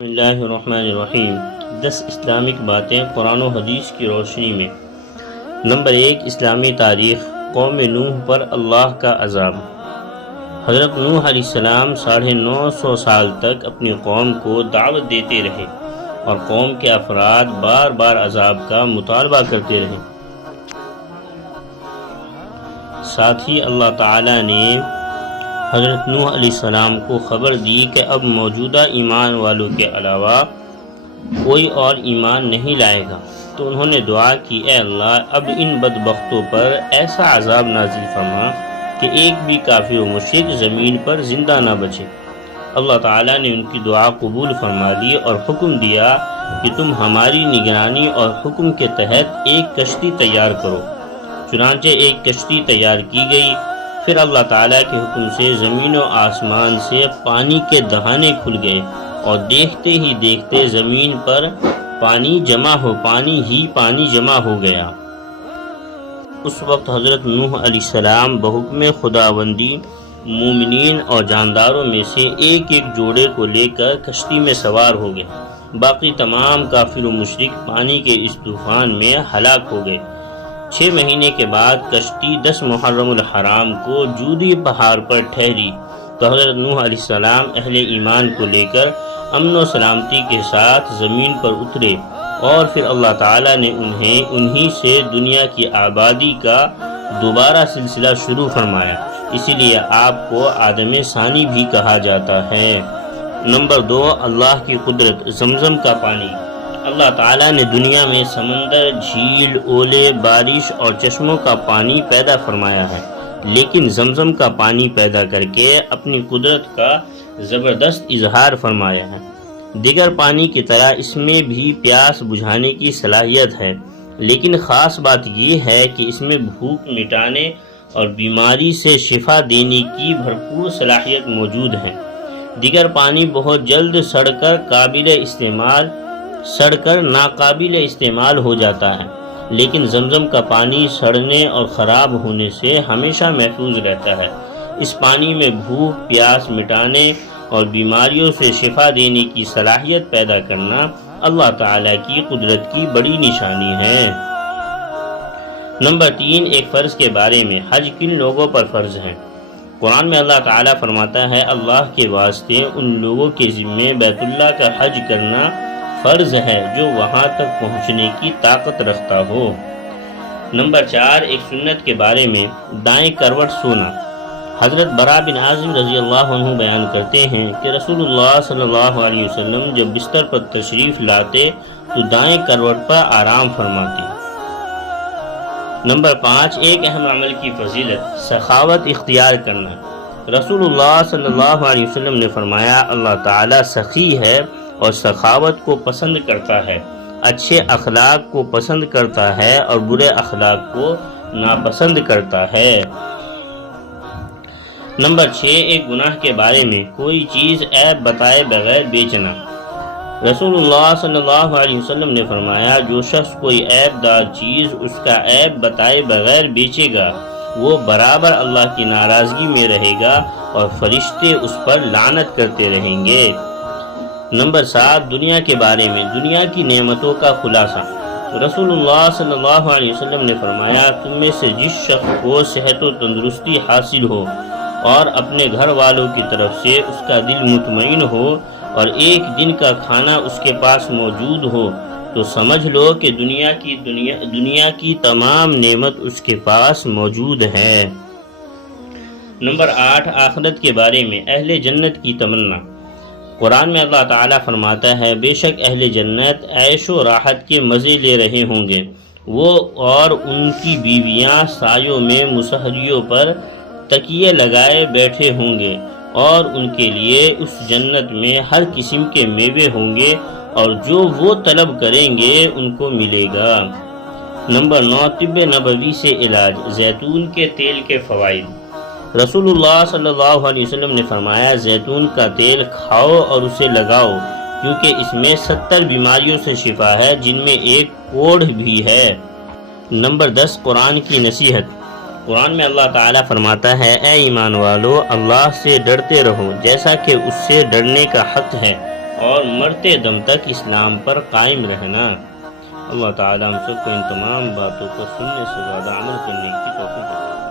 بسم اللہ الرحمن الرحیم 10 اسلامک باتیں قرآن و حدیث کی روشنی میں۔ نمبر 1، اسلامی تاریخ۔ قوم نوح پر اللہ کا عذاب۔ حضرت نوح علیہ السلام 950 سال تک اپنی قوم کو دعوت دیتے رہے اور قوم کے افراد بار بار عذاب کا مطالبہ کرتے رہے۔ ساتھ ہی اللہ تعالیٰ نے حضرت نوح علیہ السلام کو خبر دی کہ اب موجودہ ایمان والوں کے علاوہ کوئی اور ایمان نہیں لائے گا، تو انہوں نے دعا کی، اے اللہ اب ان بدبختوں پر ایسا عذاب نازل فرما کہ ایک بھی کافر و مشرک زمین پر زندہ نہ بچے۔ اللہ تعالیٰ نے ان کی دعا قبول فرما لی اور حکم دیا کہ تم ہماری نگرانی اور حکم کے تحت ایک کشتی تیار کرو۔ چنانچہ ایک کشتی تیار کی گئی۔ پھر اللہ تعالیٰ کے حکم سے زمین و آسمان سے پانی کے دہانے کھل گئے اور دیکھتے ہی دیکھتے زمین پر پانی جمع ہو گیا۔ اس وقت حضرت نوح علیہ السلام بحکم خداوندی مومنین اور جانداروں میں سے ایک ایک جوڑے کو لے کر کشتی میں سوار ہو گئے۔ باقی تمام کافر و مشرک پانی کے اس طوفان میں ہلاک ہو گئے۔ 6 مہینے کے بعد کشتی 10 محرم الحرام کو جودی پہاڑ پر ٹھہری تو حضرت نوح علیہ السلام اہل ایمان کو لے کر امن و سلامتی کے ساتھ زمین پر اترے، اور پھر اللہ تعالیٰ نے انہی سے دنیا کی آبادی کا دوبارہ سلسلہ شروع فرمایا، اسی لیے آپ کو آدم ثانی بھی کہا جاتا ہے۔ نمبر 2، اللہ کی قدرت۔ زمزم کا پانی۔ اللہ تعالیٰ نے دنیا میں سمندر، جھیل، اولے، بارش اور چشموں کا پانی پیدا فرمایا ہے، لیکن زمزم کا پانی پیدا کر کے اپنی قدرت کا زبردست اظہار فرمایا ہے۔ دیگر پانی کی طرح اس میں بھی پیاس بجھانے کی صلاحیت ہے، لیکن خاص بات یہ ہے کہ اس میں بھوک مٹانے اور بیماری سے شفا دینے کی بھرپور صلاحیت موجود ہے۔ دیگر پانی بہت جلد سڑ کر ناقابل استعمال ہو جاتا ہے، لیکن زمزم کا پانی سڑنے اور خراب ہونے سے ہمیشہ محفوظ رہتا ہے۔ اس پانی میں بھوک پیاس مٹانے اور بیماریوں سے شفا دینے کی صلاحیت پیدا کرنا اللہ تعالیٰ کی قدرت کی بڑی نشانی ہے۔ نمبر 3، ایک فرض کے بارے میں۔ حج کن لوگوں پر فرض ہے؟ قرآن میں اللہ تعالیٰ فرماتا ہے، اللہ کے واسطے ان لوگوں کے ذمے بیت اللہ کا حج کرنا فرض ہے جو وہاں تک پہنچنے کی طاقت رکھتا ہو۔ نمبر 4، ایک سنت کے بارے میں۔ دائیں کروٹ سونا۔ حضرت براء بن عازب رضی اللہ عنہ بیان کرتے ہیں کہ رسول اللہ صلی اللہ علیہ وسلم جب بستر پر تشریف لاتے تو دائیں کروٹ پر آرام فرماتے۔ نمبر 5، ایک اہم عمل کی فضیلت۔ سخاوت اختیار کرنا۔ رسول اللہ صلی اللہ علیہ وسلم نے فرمایا، اللہ تعالیٰ سخی ہے اور سخاوت کو پسند کرتا ہے، اچھے اخلاق کو پسند کرتا ہے اور برے اخلاق کو ناپسند کرتا ہے۔ نمبر 6، ایک گناہ کے بارے میں۔ کوئی چیز عیب بتائے بغیر بیچنا۔ رسول اللہ صلی اللہ علیہ وسلم نے فرمایا، جو شخص کوئی عیب دار چیز اس کا عیب بتائے بغیر بیچے گا وہ برابر اللہ کی ناراضگی میں رہے گا اور فرشتے اس پر لعنت کرتے رہیں گے۔ نمبر 7، دنیا کے بارے میں۔ دنیا کی نعمتوں کا خلاصہ۔ رسول اللہ صلی اللہ علیہ وسلم نے فرمایا، تم میں سے جس شخص کو صحت و تندرستی حاصل ہو اور اپنے گھر والوں کی طرف سے اس کا دل مطمئن ہو اور ایک دن کا کھانا اس کے پاس موجود ہو تو سمجھ لو کہ دنیا کی تمام نعمت اس کے پاس موجود ہے۔ نمبر 8، آخرت کے بارے میں۔ اہل جنت کی تمنا۔ قرآن میں اللہ تعالیٰ فرماتا ہے، بے شک اہل جنت عیش و راحت کے مزے لے رہے ہوں گے، وہ اور ان کی بیویاں سایوں میں مسہریوں پر تکیے لگائے بیٹھے ہوں گے، اور ان کے لیے اس جنت میں ہر قسم کے میوے ہوں گے اور جو وہ طلب کریں گے ان کو ملے گا۔ نمبر 9، طب نبوی سے علاج۔ زیتون کے تیل کے فوائد۔ رسول اللہ صلی اللہ علیہ وسلم نے فرمایا، زیتون کا تیل کھاؤ اور اسے لگاؤ کیونکہ اس میں 70 بیماریوں سے شفا ہے جن میں ایک کوڑھ بھی ہے۔ نمبر 10، قرآن کی نصیحت۔ قرآن میں اللہ تعالیٰ فرماتا ہے، اے ایمان والو، اللہ سے ڈرتے رہو جیسا کہ اس سے ڈرنے کا حق ہے، اور مرتے دم تک اسلام پر قائم رہنا۔ اللہ تعالیٰ ہم سب کو ان تمام باتوں کو سننے سے زیادہ عمل کرنے کی توفیق عطا فرمائے۔